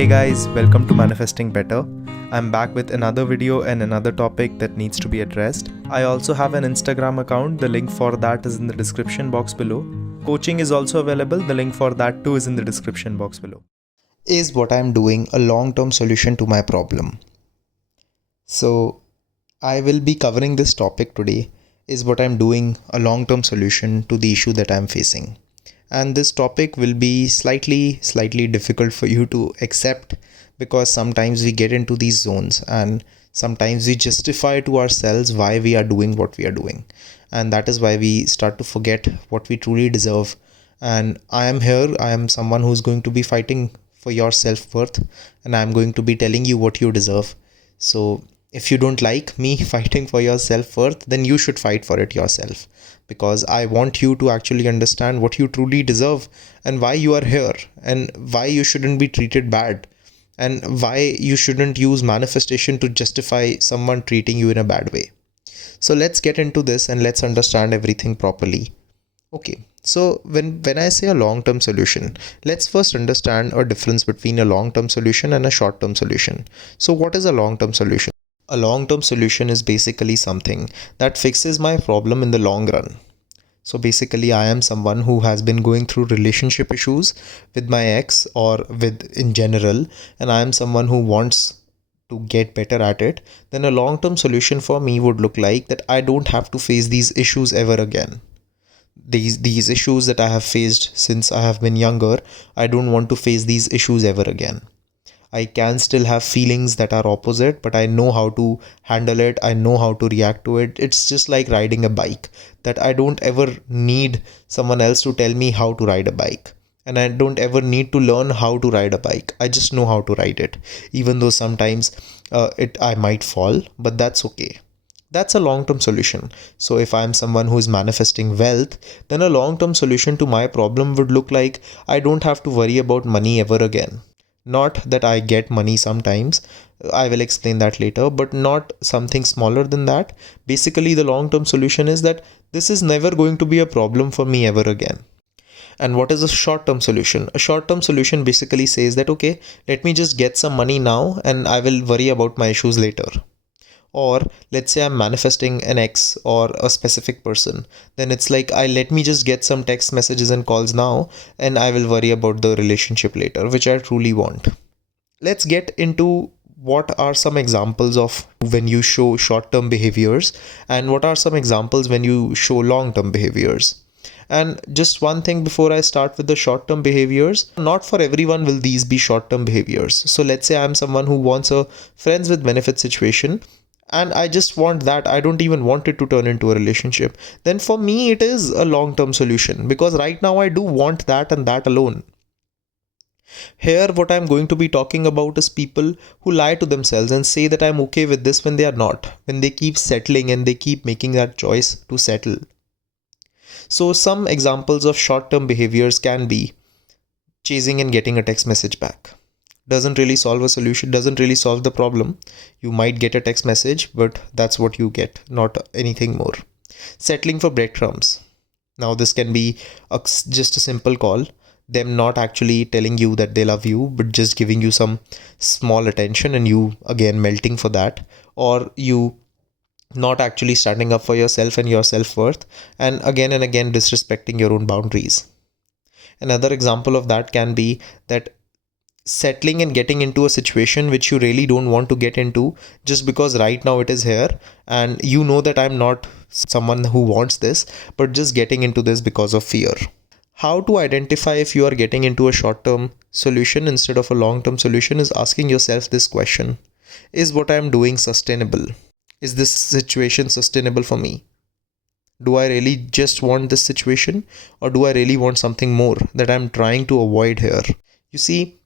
Hey guys, welcome to Manifesting Better. I'm back with another video and another topic that needs to be addressed. I also have an Instagram account, the link for that is in the description box below. Coaching is also available, the link for that too is in the description box below. Is what I'm doing a long-term solution to my problem? So, I will be covering this topic today. Is what I'm doing a long-term solution to the issue that I'm facing? And this topic will be slightly difficult for you to accept because sometimes we get into these zones and sometimes we justify to ourselves why we are doing what we are doing, and that is why we start to forget what we truly deserve. And I am someone who's going to be fighting for your self-worth, and I'm going to be telling you what you deserve. So if you don't like me fighting for your self-worth, then you should fight for it yourself, because I want you to actually understand what you truly deserve and why you are here and why you shouldn't be treated bad and why you shouldn't use manifestation to justify someone treating you in a bad way. So let's get into this and let's understand everything properly. Okay, so when I say a long-term solution, let's first understand a difference between a long-term solution and a short-term solution. So what is a long-term solution? A long-term solution is basically something that fixes my problem in the long run. So basically, I am someone who has been going through relationship issues with my ex or with in general, and I am someone who wants to get better at it. Then a long-term solution for me would look like that I don't have to face these issues ever again. These issues that I have faced since I have been younger, I don't want to face these issues ever again. I can still have feelings that are opposite, but I know how to handle it. I know how to react to it. It's just like riding a bike, that I don't ever need someone else to tell me how to ride a bike. And I don't ever need to learn how to ride a bike. I just know how to ride it. Even though sometimes I might fall, but that's okay. That's a long term solution. So, if I'm someone who is manifesting wealth, then a long term solution to my problem would look like I don't have to worry about money ever again. Not that I get money sometimes, I will explain that later, but not something smaller than that. Basically, the long term solution is that this is never going to be a problem for me ever again. And what is a short term solution? A short term solution basically says that, okay, let me just get some money now and I will worry about my issues later. Or let's say I'm manifesting an ex or a specific person, then it's like I let me just get some text messages and calls now and I will worry about the relationship later, which I truly want. Let's get into what are some examples of when you show short term behaviors and what are some examples when you show long term behaviors. And just one thing before I start with the short term behaviors, not for everyone will these be short term behaviors. So let's say I'm someone who wants a friends with benefit situation and I just want that. I don't even want it to turn into a relationship. Then for me, it is a long term solution because right now I do want that and that alone. Here, what I'm going to be talking about is people who lie to themselves and say that I'm okay with this when they are not, when they keep settling and they keep making that choice to settle. So, some examples of short term behaviors can be chasing and getting a text message back. Doesn't really solve a solution, doesn't really solve the problem. You might get a text message, but that's what you get, not anything more. Settling for breadcrumbs. Now, this can be just a simple call, them not actually telling you that they love you, but just giving you some small attention and you again melting for that, or you not actually standing up for yourself and your self-worth, and again disrespecting your own boundaries. Another example of that can be that settling and getting into a situation which you really don't want to get into just because right now it is here and you know that I'm not someone who wants this, but just getting into this because of fear. How to identify if you are getting into a short term solution instead of a long term solution is asking yourself this question: is what I'm doing sustainable? Is this situation sustainable for me? Do I really just want this situation, or do I really want something more that I'm trying to avoid here? You see,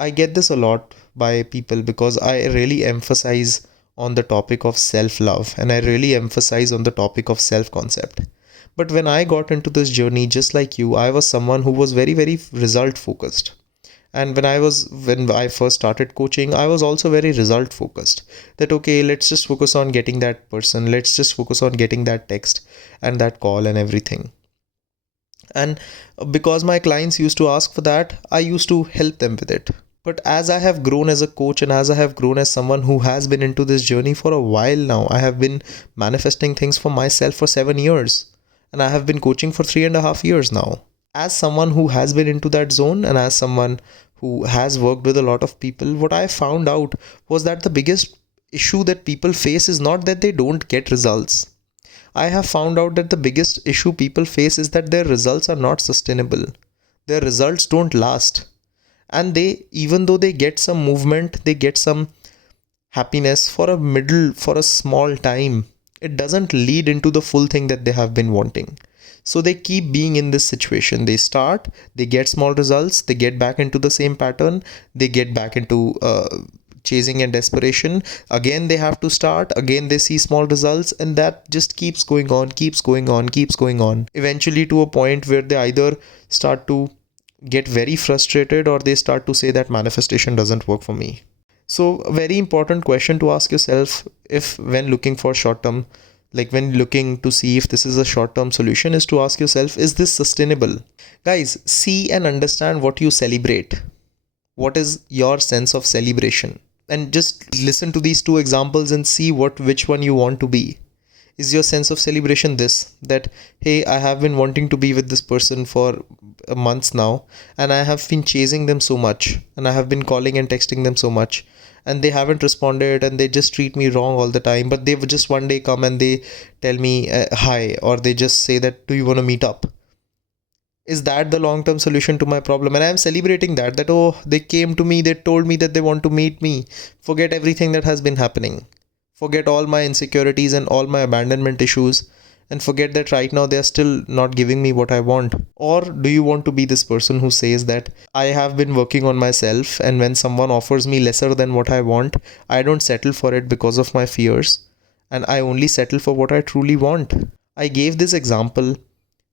I get this a lot by people because I really emphasize on the topic of self love and I really emphasize on the topic of self concept. But when I got into this journey, just like you, I was someone who was very result focused. And when I first started coaching, I was also very result focused. That okay, let's just focus on getting that person, let's just focus on getting that text and that call and everything. And because my clients used to ask for that, I used to help them with it. But as I have grown as a coach and as I have grown as someone who has been into this journey for a while now, I have been manifesting things for myself for 7 years. And I have been coaching for 3.5 years now. As someone who has been into that zone and as someone who has worked with a lot of people, what I found out was that the biggest issue that people face is not that they don't get results. I have found out that the biggest issue people face is that their results are not sustainable. Their results don't last. And they, even though they get some movement, they get some happiness for a small time, it doesn't lead into the full thing that they have been wanting. So they keep being in this situation. They start, they get small results, they get back into the same pattern, they get back into chasing and desperation. Again, they have to start, again, they see small results, and that just keeps going on, keeps going on, keeps going on. Eventually, to a point where they either start to get very frustrated or they start to say that manifestation doesn't work for me. So a very important question to ask yourself, if when looking for short term, like when looking to see if this is a short term solution, is to ask yourself, is this sustainable? Guys, see and understand what you celebrate. What is your sense of celebration? And just listen to these two examples and see which one you want to be. Is your sense of celebration this, that hey, I have been wanting to be with this person for months now, and I have been chasing them so much, and I have been calling and texting them so much, and they haven't responded, and they just treat me wrong all the time, but they would just one day come and they tell me hi, or they just say that, do you want to meet up? Is that the long term solution to my problem? And I'm celebrating that oh, they came to me, they told me that they want to meet me. Forget everything that has been happening. Forget all my insecurities and all my abandonment issues, and forget that right now they are still not giving me what I want. Or do you want to be this person who says that I have been working on myself, and when someone offers me lesser than what I want, I don't settle for it because of my fears, and I only settle for what I truly want? I gave this example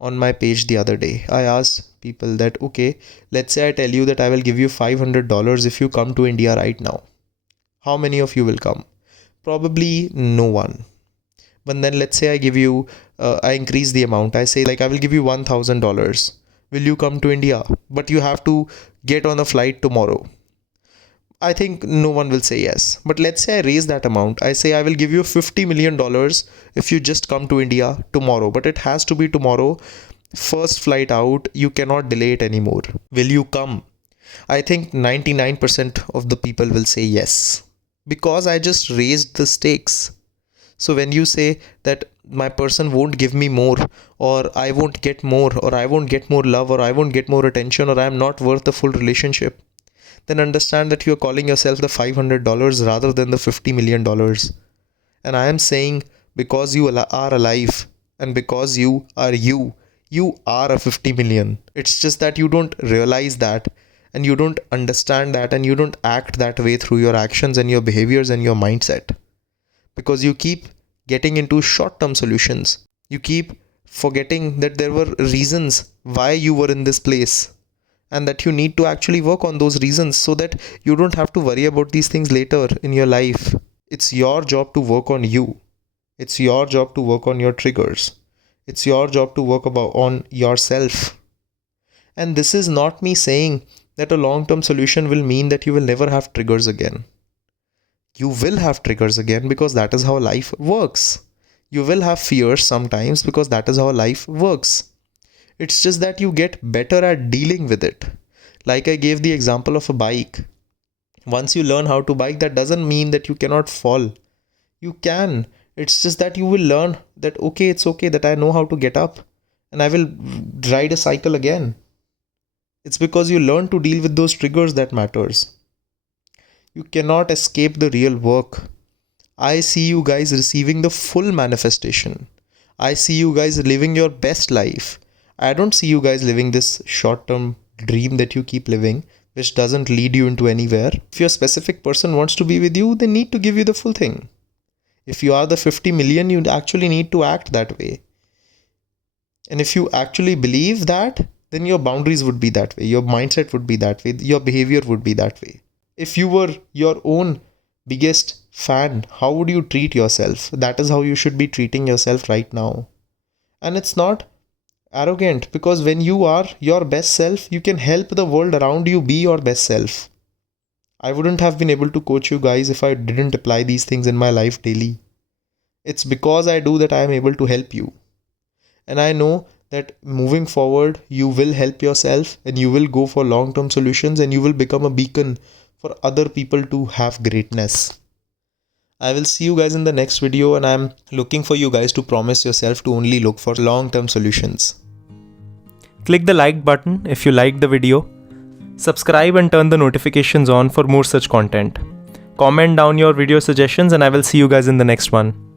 on my page the other day. I asked people that, okay, let's say I tell you that I will give you $500 if you come to India right now. How many of you will come? Probably no one. But then let's say I give you, I increase the amount. I say like I will give you $1,000. Will you come to India? But you have to get on a flight tomorrow. I think no one will say yes. But let's say I raise that amount. I say I will give you $50 million if you just come to India tomorrow. But it has to be tomorrow. First flight out. You cannot delay it anymore. Will you come? I think 99% of the people will say yes. Because I just raised the stakes. So when you say that my person won't give me more, or I won't get more, or I won't get more love, or I won't get more attention, or I am not worth the full relationship, then understand that you're calling yourself the $500 rather than the $50 million. And I am saying, because you are alive and because you are a 50 million. It's just that you don't realize that, and you don't understand that, and you don't act that way through your actions and your behaviors and your mindset. Because you keep getting into short-term solutions. You keep forgetting that there were reasons why you were in this place, and that you need to actually work on those reasons so that you don't have to worry about these things later in your life. It's your job to work on you. It's your job to work on your triggers. It's your job to work on yourself. And this is not me saying that a long-term solution will mean that you will never have triggers again. You will have triggers again because that is how life works. You will have fears sometimes because that is how life works. It's just that you get better at dealing with it. Like I gave the example of a bike. Once you learn how to bike, that doesn't mean that you cannot fall. You can. It's just that you will learn that, okay, it's okay that I know how to get up and I will ride a cycle again. It's because you learn to deal with those triggers that matters. You cannot escape the real work. I see you guys receiving the full manifestation. I see you guys living your best life. I don't see you guys living this short-term dream that you keep living, which doesn't lead you into anywhere. If your specific person wants to be with you, they need to give you the full thing. If you are the 50 million, you actually need to act that way. And if you actually believe that, then your boundaries would be that way. Your mindset would be that way. Your behavior would be that way. If you were your own biggest fan, how would you treat yourself? That is how you should be treating yourself right now. And it's not arrogant, because when you are your best self, you can help the world around you be your best self. I wouldn't have been able to coach you guys if I didn't apply these things in my life daily. It's because I do that I am able to help you. And I know that moving forward, you will help yourself and you will go for long-term solutions and you will become a beacon for other people to have greatness. I will see you guys in the next video, and I'm looking for you guys to promise yourself to only look for long-term solutions. Click the like button if you liked the video. Subscribe and turn the notifications on for more such content. Comment down your video suggestions and I will see you guys in the next one.